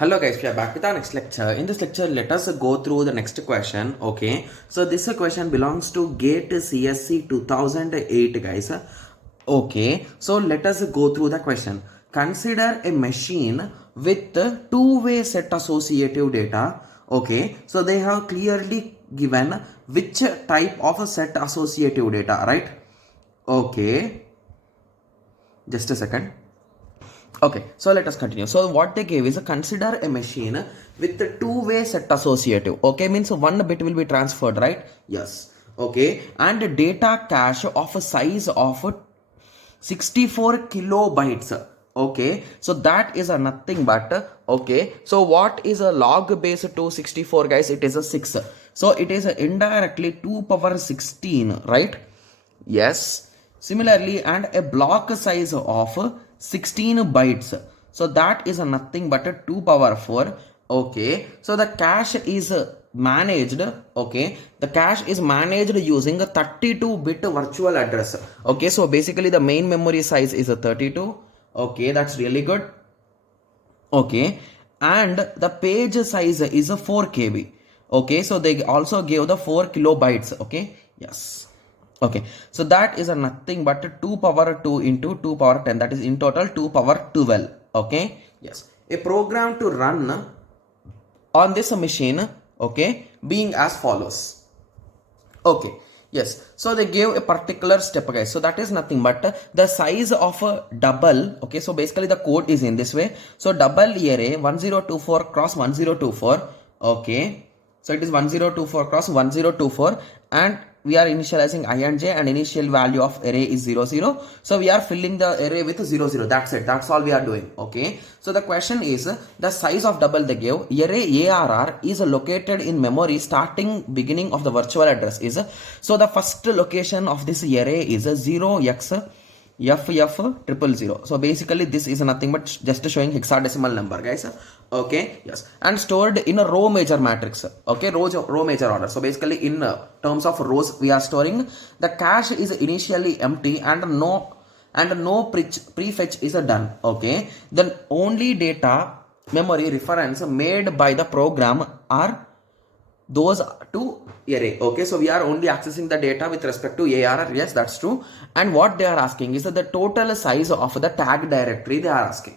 Hello guys, we are back with our next lecture. In this lecture, let us go through the next question. Okay, so this question belongs to GATE CSE 2008 guys. Okay, so let us go through the question. Consider a machine with two-way set associative data. Okay, so they have clearly given which type of a set associative data, right? Okay, just a second. Okay, so let us continue. So what they gave is consider a machine with the two-way set associative. Okay, means one bit will be transferred, right? Yes. Okay, and data cache of a size of 64 kilobytes. Okay, so that is a nothing but okay. So what is a log base to 64 guys? It is a 6. So it is indirectly 2 power 16, right? Yes. Similarly, and a block size of 16 bytes. So that is a nothing but a 2 power 4. Okay. So the cache is managed. Okay. The cache is managed using a 32-bit virtual address. Okay. So basically the main memory size is a 32. Okay. That's really good. Okay. And the page size is a 4 KB. Okay. So they also gave the 4 kilobytes. Okay. Yes. Okay, so that is a nothing but 2 power 2 into 2 power 10, that is in total 2 power 12. Okay, yes, a program to run on this machine, okay, being as follows. Okay, yes, so they gave a particular step guys, so that is nothing but the size of a double. Okay, so basically the code is in this way. So double array 1024 cross 1024. Okay, so it is 1024 cross 1024, and we are initializing I and j, and initial value of array is 0 0. So we are filling the array with 0 0. That's it. That's all we are doing. Okay. So the question is the size of double they give. Array ARR is located in memory starting beginning of the virtual address is. So the first location of this array is 0x FF000. So basically this is nothing but just showing hexadecimal number guys. Okay, yes, and stored in a row major matrix. Okay, row major order. So basically in terms of rows we are storing. The cache is initially empty and no prefetch is done. Okay, then only data memory reference made by the program are those two array. Okay, so we are only accessing the data with respect to ARR. Yes, that's true. And what they are asking is that the total size of the tag directory they are asking.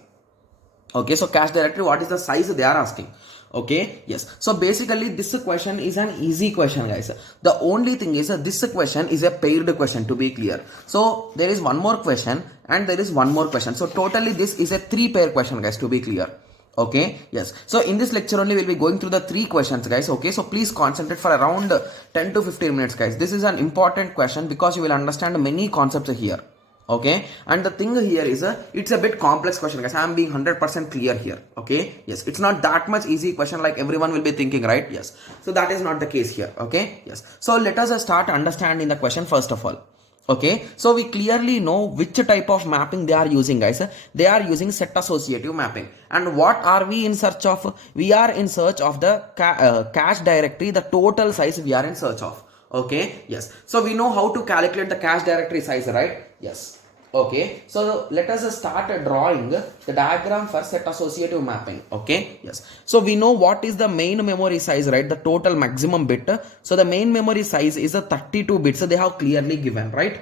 Okay, so cache directory, what is the size they are asking? Okay, yes, so basically this question is an easy question guys. The only thing is this question is a paired question, to be clear. So there is one more question and there is one more question, so totally this is a 3-pair question guys, to be clear. Okay, yes, so in this lecture only we'll be going through the 3 questions guys. Okay, so please concentrate for around 10 to 15 minutes guys. This is an important question because you will understand many concepts here. Okay, and the thing here is it's a bit complex question guys. I am being 100% clear here. Okay, yes, it's not that much easy question like everyone will be thinking, right? Yes, so that is not the case here. Okay, yes, so let us start understanding the question first of all. Okay, so we clearly know which type of mapping they are using guys. They are using set associative mapping. And what are we in search of? We are in search of the cache directory, the total size we are in search of. Okay, yes, so we know how to calculate the cache directory size, right? Yes. Okay, so let us start drawing the diagram for set associative mapping. Okay, yes, so we know what is the main memory size, right? The total maximum bit. So the main memory size is a 32 bits. So they have clearly given, right?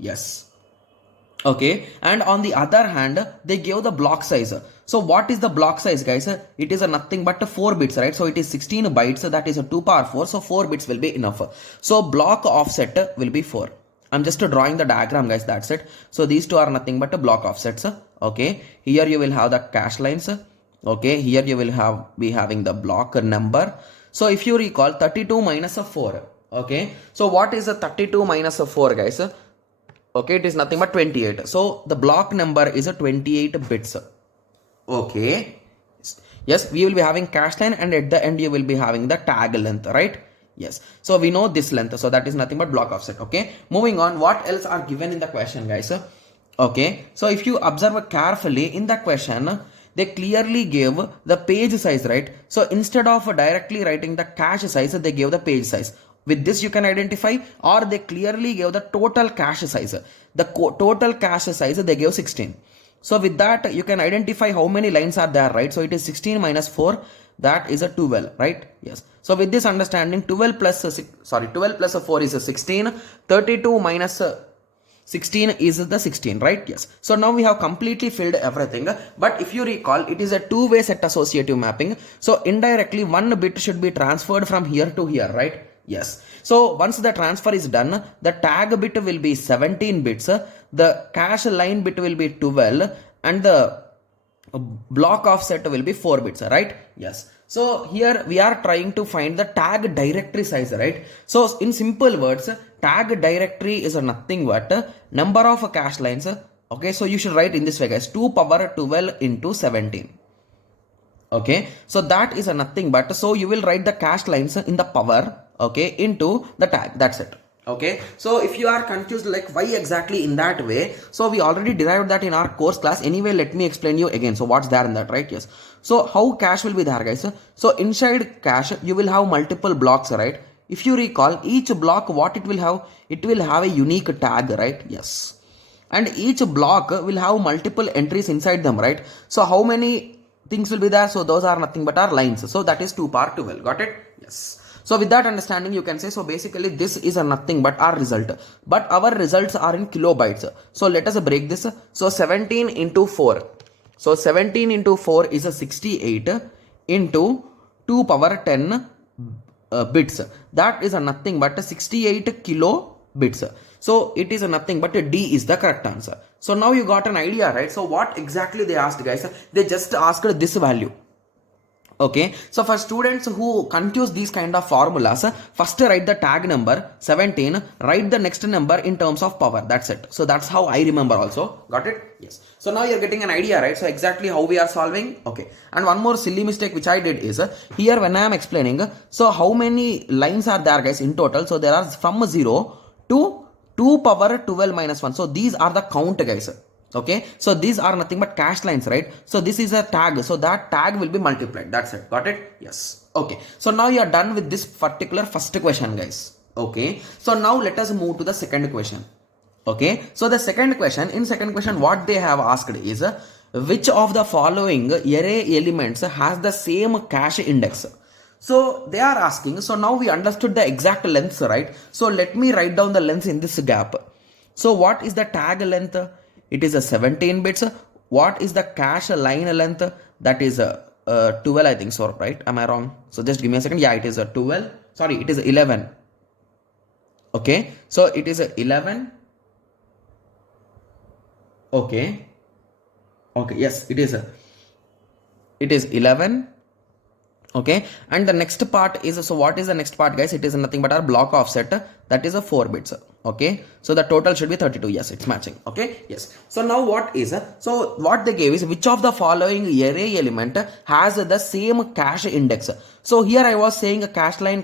Yes. Okay, and on the other hand they give the block size. So what is the block size guys? It is a nothing but 4 bits, right? So it is 16 bytes, that is a 2 power 4, so 4 bits will be enough. So block offset will be 4. I'm just drawing the diagram guys, that's it. So these two are nothing but block offsets. Okay, here you will have the cache lines. Okay, here you will be having the block number. So if you recall 32 minus 4. Okay, so what is a 32 minus 4 guys? Okay, it is nothing but 28. So the block number is a 28 bits. Okay, yes, we will be having cache line, and at the end you will be having the tag length, right? Yes, so we know this length, so that is nothing but block offset. Okay, moving on, what else are given in the question guys? Okay, so if you observe carefully in the question, they clearly gave the page size, right? So instead of directly writing the cache size, they gave the page size. With this you can identify, or they clearly gave the total cache size. The total cache size they gave 16. So with that, you can identify how many lines are there, right? So it is 16 minus 4, that is a 12, right? Yes. So with this understanding, 12 plus 12 plus 4 is a 16, 32 minus 16 is the 16, right? Yes. So now we have completely filled everything. But if you recall, it is a two-way set associative mapping. So indirectly, one bit should be transferred from here to here, right? Yes. So once the transfer is done, the tag bit will be 17 bits, the cache line bit will be 12, and the block offset will be 4 bits, right? Yes. So here we are trying to find the tag directory size, right? So in simple words, tag directory is nothing but number of cache lines. Okay, so you should write in this way, guys, 2 power 12 into 17. Okay, so that is nothing but, so you will write the cache lines in the power, okay, into the tag. That's it. Okay, so if you are confused like why exactly in that way, so we already derived that in our course class. Anyway, let me explain you again. So what's there in that, right? Yes. So how cache will be there, guys? So inside cache you will have multiple blocks, right? If you recall, each block, what it will have a unique tag, right? Yes. And each block will have multiple entries inside them, right? So how many things will be there? So those are nothing but our lines. So that is 2 power 12. Got it? Yes. So with that understanding, you can say, so basically this is a nothing but our result. But our results are in kilobytes. So let us break this. So 17 into 4. So 17 into 4 is a 68 into 2 power 10 bits. That is a nothing but 68 kilobits. So it is a nothing but D is the correct answer. So now you got an idea, right? So what exactly they asked, guys? They just asked this value. Okay, so for students who confuse these kind of formulas, first write the tag number 17, write the next number in terms of power. That's it. So that's how I remember also. Got it? Yes. So now you're getting an idea, right? So exactly how we are solving. Okay. And one more silly mistake which I did is here when I am explaining, so how many lines are there, guys, in total? So there are from 0 to 2 power 12 minus 1. So these are the count, guys. Okay, so these are nothing but cache lines, right? So this is a tag, so that tag will be multiplied. That's it. Got it? Yes. Okay, so now you are done with this particular first question, guys. Okay, so now let us move to the second question. Okay, so the second question, what they have asked is which of the following array elements has the same cache index? So they are asking, so now we understood the exact lengths, right? So let me write down the lengths in this gap. So what is the tag length? It is a 17 bits. What is the cache line length? That is a 12, I think so, right? Am I wrong? So just give me a second. Yeah, it is a 12. Sorry, it is 11. Okay, so it is a 11. Okay. Okay, yes, it is 11. Okay, and the next part is, so what is the next part, guys? It is nothing but our block offset, that is a 4 bits. Okay, so the total should be 32. Yes, it's matching. Okay, yes. So now what is, so what they gave is which of the following array element has the same cache index? So here I was saying a cache line,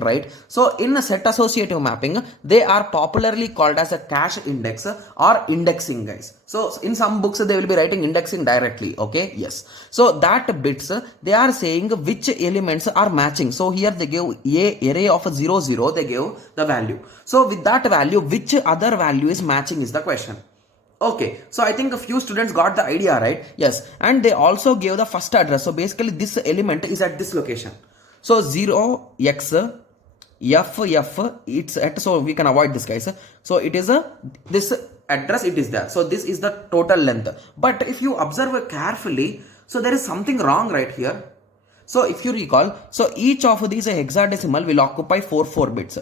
right? So in a set associative mapping, they are popularly called as a cache index or indexing, guys. So in some books they will be writing indexing directly. Okay, yes. So that bits, they are saying which elements are matching. So here they give a array of 0, 0, they give the value. So with that value, which other value is matching is the question. Okay, so I think a few students got the idea, right? Yes, and they also gave the first address. So basically this element is at this location. So 0x f it's at, so we can avoid this, guys. So it is this address, it is there. So this is the total length. But if you observe carefully, so there is something wrong right here. So if you recall, so each of these hexadecimal will occupy 4 bits.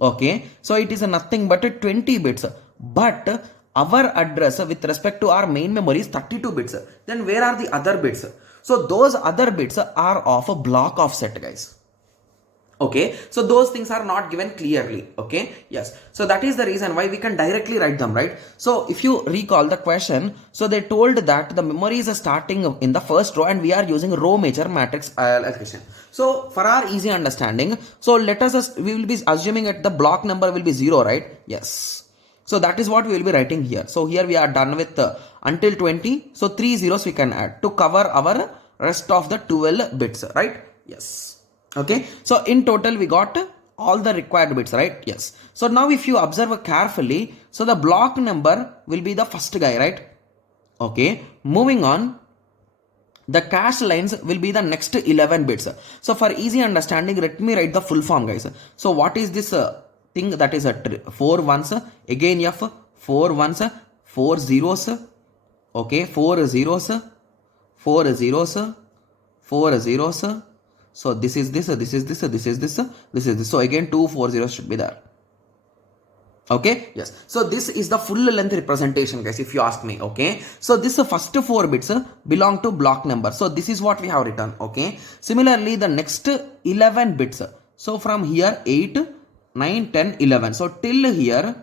Okay, so it is nothing but 20 bits. But our address with respect to our main memory is 32 bits. Then where are the other bits? So those other bits are of a block offset, guys. Okay, so those things are not given clearly. Okay, yes. So that is the reason why we can directly write them, right? So if you recall the question, so they told that the memory is starting in the first row and we are using row major matrix allocation. So for our easy understanding, so let us, we will be assuming that the block number will be 0, right? Yes. So that is what we will be writing here. So here we are done with until 20. So 3 zeros we can add to cover our rest of the 12 bits, right? Yes. Okay, so in total we got all the required bits, right? Yes. So now if you observe carefully, so the block number will be the first guy, right? Okay, moving on, the cache lines will be the next 11 bits. So for easy understanding, let me write the full form, guys. So what is this thing? That is a 4 ones, again F, 4 ones, 4 zeros, okay, 4 zeros, 4 zeros, 4 zeros. So this is this, this is this, this is this, this is this. So again 2 4 zeros should be there. Okay, yes. So this is the full length representation, guys, if you ask me. Okay, so this first 4 bits belong to block number. So this is what we have written. Okay, similarly the next 11 bits, so from here 8 9 10 11, so till here.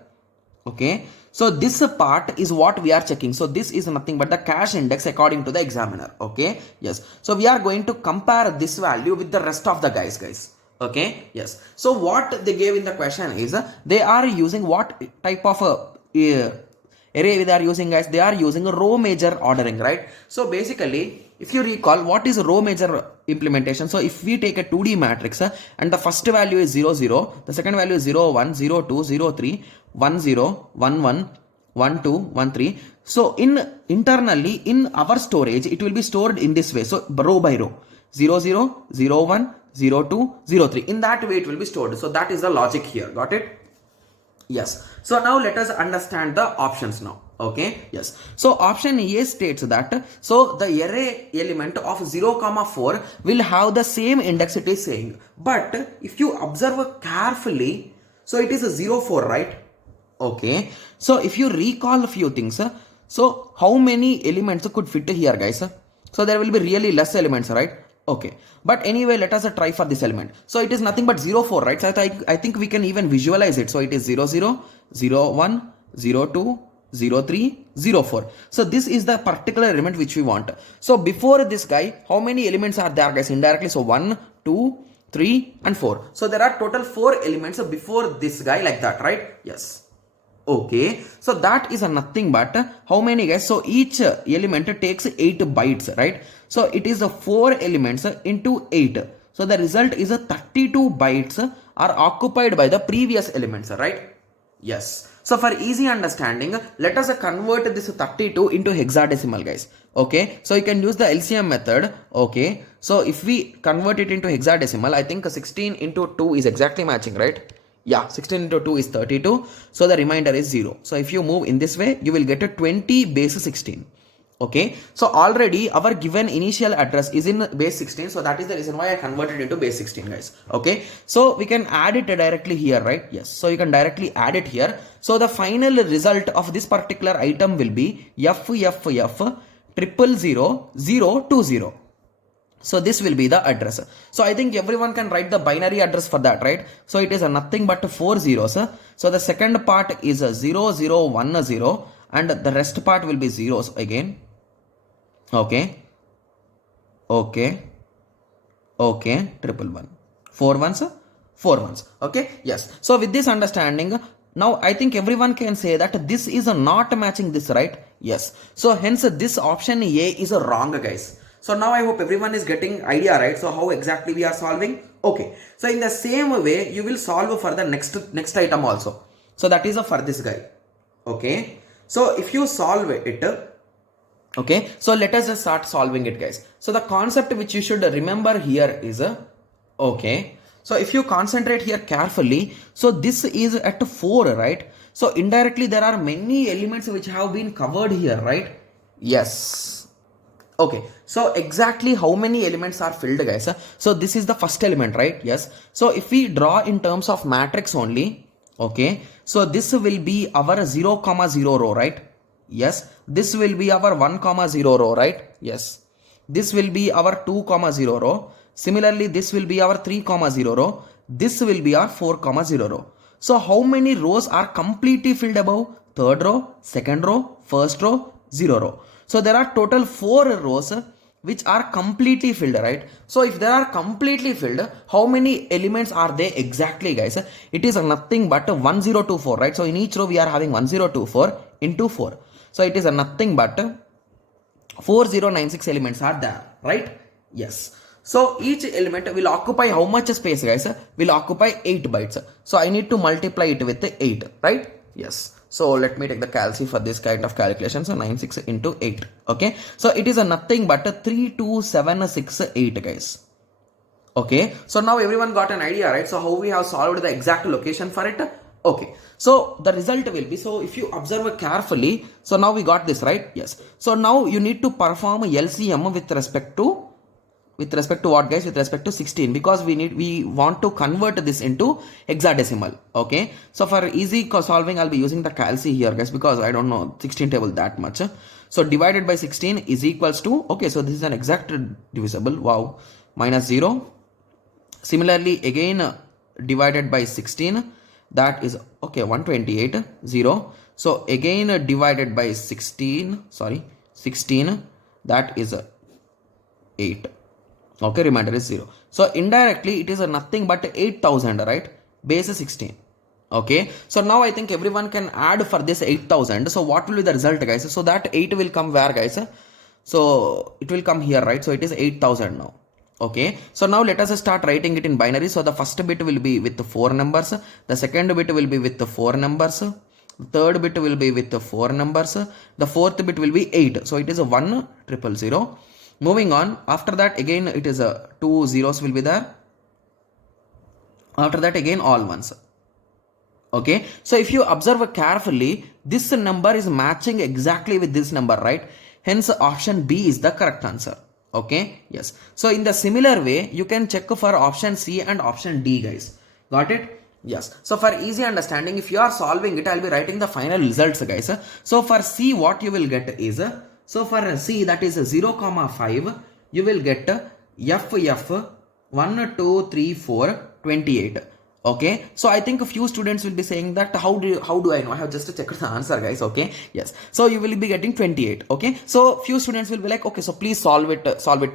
Okay, so this part is what we are checking. So this is nothing but the cache index according to the examiner. Okay, yes. So we are going to compare this value with the rest of the guys. Okay, yes. So what they gave in the question is they are using what type of array they are using, guys? They are using a row major ordering, right? So basically, if you recall, what is row major implementation? So if we take a 2D matrix and the first value is 0 0, the second value is 0 1 0 2 0 3 1 0 1 1 1 2 1 3. So internally in our storage, it will be stored in this way. So row by row, 0 0 0 1 0 2 0 3, in that way it will be stored. So that is the logic here. Got it? Yes. So now let us understand the options now. Okay, yes. So option A states that so the array element of 0 4 will have the same index it is saying, but if you observe carefully, so it is a 0 4, right? Okay, so if you recall a few things, so how many elements could fit here, guys? So there will be really less elements, right? Okay, but anyway, let us try for this element. So it is nothing but 0 4, right? So I think we can even visualize it. So it is 0 0 0 1 0 2 0 3 0 4. So this is the particular element which we want. So before this guy, how many elements are there, guys? Indirectly, so 1 2 3 and 4. So there are total 4 elements before this guy, like that, right? Yes. Okay, so that is nothing but how many, guys? So each element takes 8 bytes, right? So it is 4 elements into 8. So the result is 32 bytes are occupied by the previous elements, right? Yes. So for easy understanding, let us convert this 32 into hexadecimal, guys. Okay, so you can use the LCM method. Okay, so if we convert it into hexadecimal, I think 16 into 2 is exactly matching, right? Yeah, 16 into 2 is 32. So the remainder is 0. So if you move in this way, you will get a 20 base 16. Okay, so already our given initial address is in base 16. So that is the reason why I converted into base 16, guys. Okay, so we can add it directly here, right? Yes, so you can directly add it here. So the final result of this particular item will be F 00020. So this will be the address. So I think everyone can write the binary address for that, right? So it is nothing but 4 zeros. So the second part is 0010 and the rest part will be zeros again. Okay. Okay. Okay. 111. 4 ones. 4 ones. Okay. Yes. So with this understanding, now I think everyone can say that this is not matching this, right? Yes. So hence this option A is wrong, guys. So now I hope everyone is getting idea, right? So how exactly we are solving? Okay. So in the same way, you will solve for the next item also. So that is for this guy. Okay. So if you solve it, okay. So let us just start solving it, guys. So the concept which you should remember here is, okay. So if you concentrate here carefully, so this is at 4, right? So indirectly there are many elements which have been covered here, right? Yes. Okay, so exactly how many elements are filled, guys? So this is the first element, right? Yes. So if we draw in terms of matrix only, okay, so this will be our 0, 0 row, right? Yes. This will be our 1, 0 row, right? Yes. This will be our 2, 0 row. Similarly, this will be our 3, 0 row. This will be our 4, 0 row. So how many rows are completely filled above? Third row, second row, first row, 0 row. So there are total 4 rows which are completely filled, right? So if they are completely filled, how many elements are they exactly, guys? It is nothing but 1024, right? So in each row we are having 1024 into 4. So it is nothing but 4096 elements are there, right? Yes. So each element will occupy how much space, guys? Will occupy 8 bytes. So I need to multiply it with 8, right? Yes. So let me take the calci for this kind of calculation. So 96 into 8. Okay. So it is a nothing but a 32768 guys. Okay. So now everyone got an idea, right? So how we have solved the exact location for it? Okay. So the result will be, so if you observe carefully, so now we got this, right? Yes. So now you need to perform LCM with respect to what guys? With respect to 16, because we want to convert this into hexadecimal. Okay. So for easy solving, I'll be using the calci here guys, because I don't know 16 table that much. So divided by 16 is equals to, okay, so this is an exact divisible. Wow. Minus 0. Similarly, again divided by 16, that is, okay, 128, 0. So again divided by 16, that is 8. Okay, remainder is 0. So indirectly it is a nothing but 8000, right? Base is 16. Okay, so now I think everyone can add for this 8000. So what will be the result guys? So that 8 will come where guys? So it will come here, right? So it is 8000 now. Okay, so now let us start writing it in binary. So the first bit will be with the 4 numbers, the second bit will be with the 4 numbers, the third bit will be with the 4 numbers, the fourth bit will be 8. So it is a 1000. Moving on, after that again it is a 2 zeros will be there. After that again all ones. Okay, so if you observe carefully, this number is matching exactly with this number, right? Hence option B is the correct answer. Okay, yes. So in the similar way, you can check for option C and option D guys. Got it? Yes. So for easy understanding, if you are solving it, I'll be writing the final results guys. So for C, what you will get is, so for C, that is 0, 5, you will get F 1, 2, 3, 4, 28. Okay, so I think a few students will be saying that how do I know? I have just checked the answer guys. Okay, yes, so you will be getting 28. Okay, so few students will be like, okay, so please solve it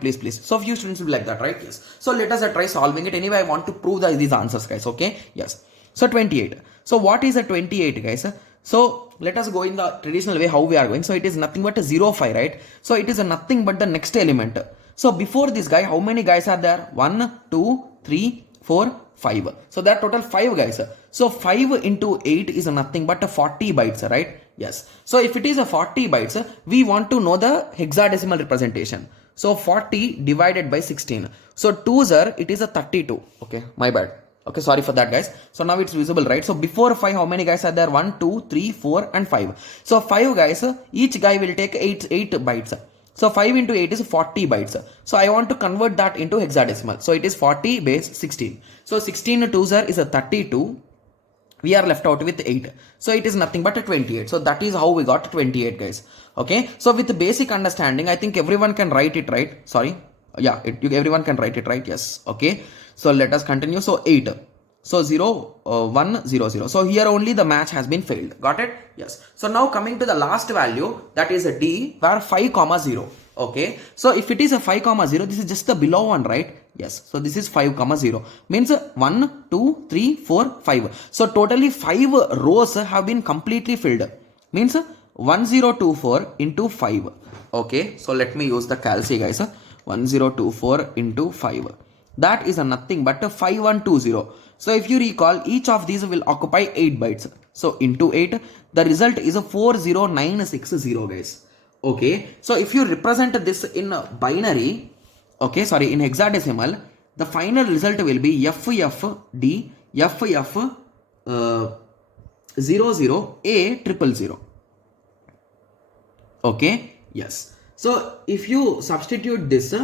please. So few students will be like that, right? Yes, so let us try solving it. Anyway, I want to prove these answers guys. Okay, yes, so 28. So what is a 28 guys? So let us go in the traditional way how we are going. So it is nothing but a 0, 5, right? So it is a nothing but the next element. So before this guy, how many guys are there? 1, 2, 3, 4, 5. So that total 5 guys. So 5 into 8 is nothing but a 40 bytes, right? Yes. So if it is a 40 bytes, we want to know the hexadecimal representation. So 40 divided by 16. So 2s are, it is a 32. Okay, my bad. Okay, sorry for that guys. So now it's visible, right? So before 5, how many guys are there? 1, 2, 3, 4 and 5. So 5 guys, each guy will take 8 bytes. So 5 into 8 is 40 bytes. So I want to convert that into hexadecimal. So it is 40 base 16. So 16 2s is a 32. We are left out with 8. So it is nothing but a 28. So that is how we got 28 guys. Okay. So with the basic understanding, I think everyone can write it, right? Sorry. Yeah, everyone can write it, right? Yes. Okay. So let us continue. So 8. So 0, 1, 0, 0. So here only the match has been failed. Got it? Yes. So now coming to the last value, that is a D, where 5, 0. Okay. So if it is a 5, 0, this is just the below one, right? Yes. So this is 5, 0. Means 1, 2, 3, 4, 5. So totally 5 rows have been completely filled. Means 1024 into 5. Okay. So let me use the calci guys. 1024 into 5. That is a nothing but a 5120. So if you recall, each of these will occupy 8 bytes. So into 8, the result is a 40960 guys. Okay. So if you represent this in binary, okay, sorry, in hexadecimal, the final result will be FFD FF 00 A 000. Okay. Yes. So if you substitute this,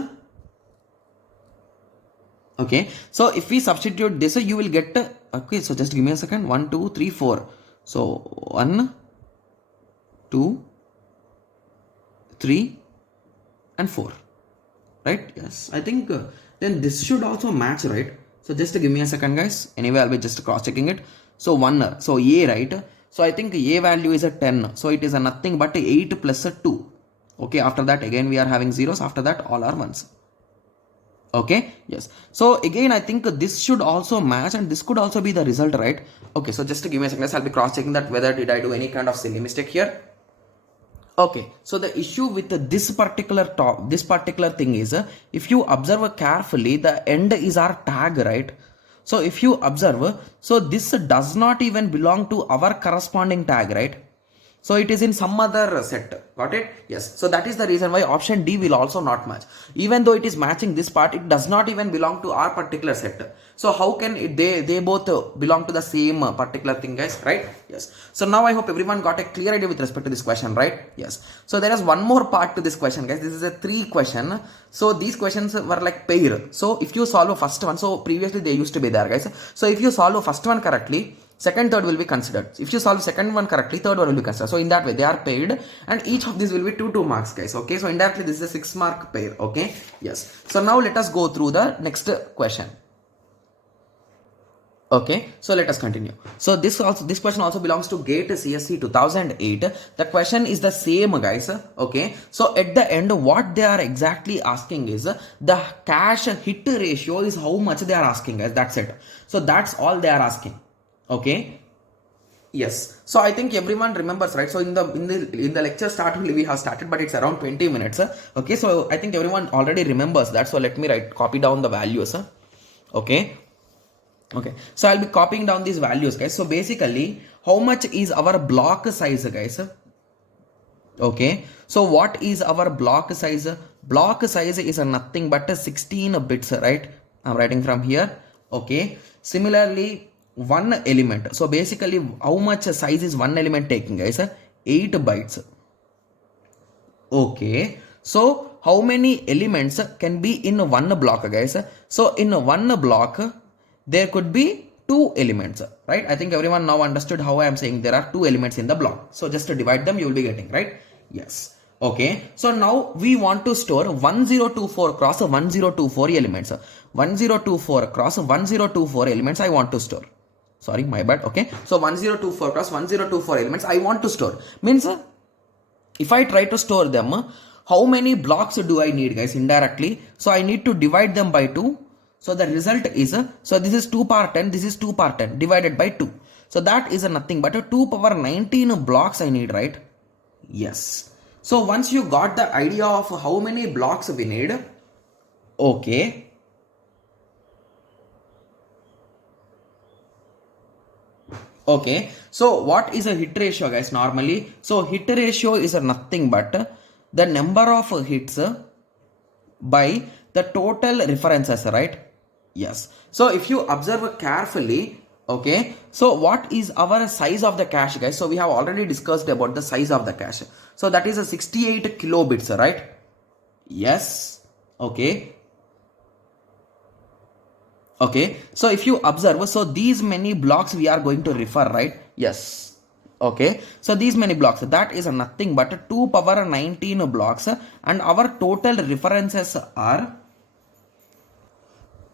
okay, so if we substitute this, you will get, okay, so just give me a second, 1, 2, 3, 4. So 1, 2, 3 and 4, right? Yes, I think then this should also match, right? So just give me a second guys. Anyway, I'll be just cross checking it. So 1, so A, right? So I think A value is a 10. So it is a nothing but 8 plus a 2. Okay, after that again we are having zeros. After that all are ones. Okay, yes. So again, I think this should also match and this could also be the result, right? Okay, so just to give me a second, I'll be cross checking that whether did I do any kind of silly mistake here. Okay, so the issue with this particular thing is, if you observe carefully, the end is our tag, right? So if you observe, so this does not even belong to our corresponding tag, right? So it is in some other set. Got it? Yes. So that is the reason why option D will also not match. Even though it is matching this part, it does not even belong to our particular set. So how can they both belong to the same particular thing, guys? Right? Yes. So now I hope everyone got a clear idea with respect to this question, right? Yes. So there is one more part to this question, guys. This is a 3 question. So these questions were like pair. So if you solve the first one, so previously they used to be there, guys. So if you solve the first one correctly, second, third will be considered. If you solve second one correctly, third one will be considered. So in that way, they are paired, and each of these will be 2 marks, guys. Okay. So indirectly, this is a 6 mark pair. Okay. Yes. So now let us go through the next question. Okay, so let us continue. So this question also belongs to GATE CSE 2008. The question is the same, guys. Okay, so at the end, what they are exactly asking is the cache hit ratio is how much they are asking, guys. That's it. So that's all they are asking. Okay. Yes. So I think everyone remembers, right? So in the lecture start only we have started, but it's around 20 minutes. Okay. So I think everyone already remembers that. So let me copy down the values. Okay. Okay, so I'll be copying down these values, guys. So basically, how much is our block size, guys? Okay, so what is our block size? Block size is nothing but 16 bits, right? I'm writing from here. Okay, similarly, one element. So basically, how much size is one element taking, guys? 8 bytes. Okay, so how many elements can be in one block, guys? So in one block, there could be 2 elements, right? I think everyone now understood how I am saying there are 2 elements in the block. So just to divide them, you will be getting, right? Yes. Okay. So now we want to store 1024 cross 1024 elements. 1024 cross 1024 elements I want to store. Sorry, my bad. Okay. So 1024 cross 1024 elements I want to store. Means if I try to store them, how many blocks do I need, guys? Indirectly. So I need to divide them by 2. So the result is, so this is 2 power 10, this is 2 power 10 divided by 2. So that is nothing but a 2 power 19 blocks I need, right? Yes. So once you got the idea of how many blocks we need, okay. Okay. So what is a hit ratio, guys, normally? So hit ratio is nothing but the number of hits by the total references, right? Yes. So if you observe carefully, okay, so what is our size of the cache, guys? So we have already discussed about the size of the cache. So that is a 68 kilobits, right? Yes. Okay. Okay. So if you observe, so these many blocks we are going to refer, right? Yes. Okay. So these many blocks, that is nothing but 2 power 19 blocks, and our total references are.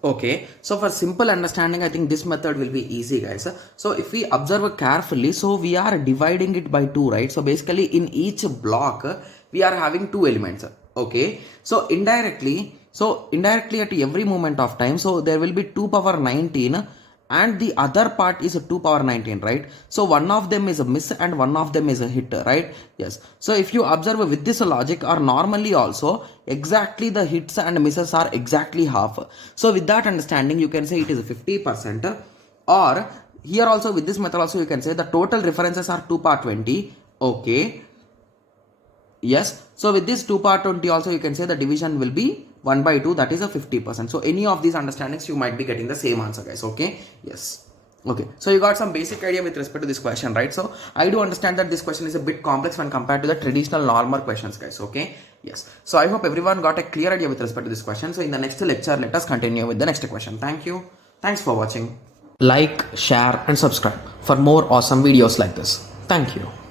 Okay, so for simple understanding, I think this method will be easy, guys. So if we observe carefully, so we are dividing it by 2, right? So basically in each block, we are having 2 elements. Okay, so indirectly at every moment of time, so there will be 2 power 19 and the other part is 2 power 19, right? So one of them is a miss and one of them is a hit, right? Yes. So if you observe with this logic, or normally also exactly the hits and misses are exactly half. So with that understanding, you can say it is 50%, or here also with this method also you can say the total references are 2 power 20. Okay. Yes. So with this 2 power 20 also you can say the division will be 1 by 2, that is a 50%. So any of these understandings you might be getting the same answer, guys. Okay. Yes. Okay. So you got some basic idea with respect to this question, right? So I do understand that this question is a bit complex when compared to the traditional normal questions, guys. Okay. Yes. So I hope everyone got a clear idea with respect to this question. So in the next lecture, let us continue with the next question. Thank you. Thanks for watching. Like, share and subscribe for more awesome videos like this. Thank you.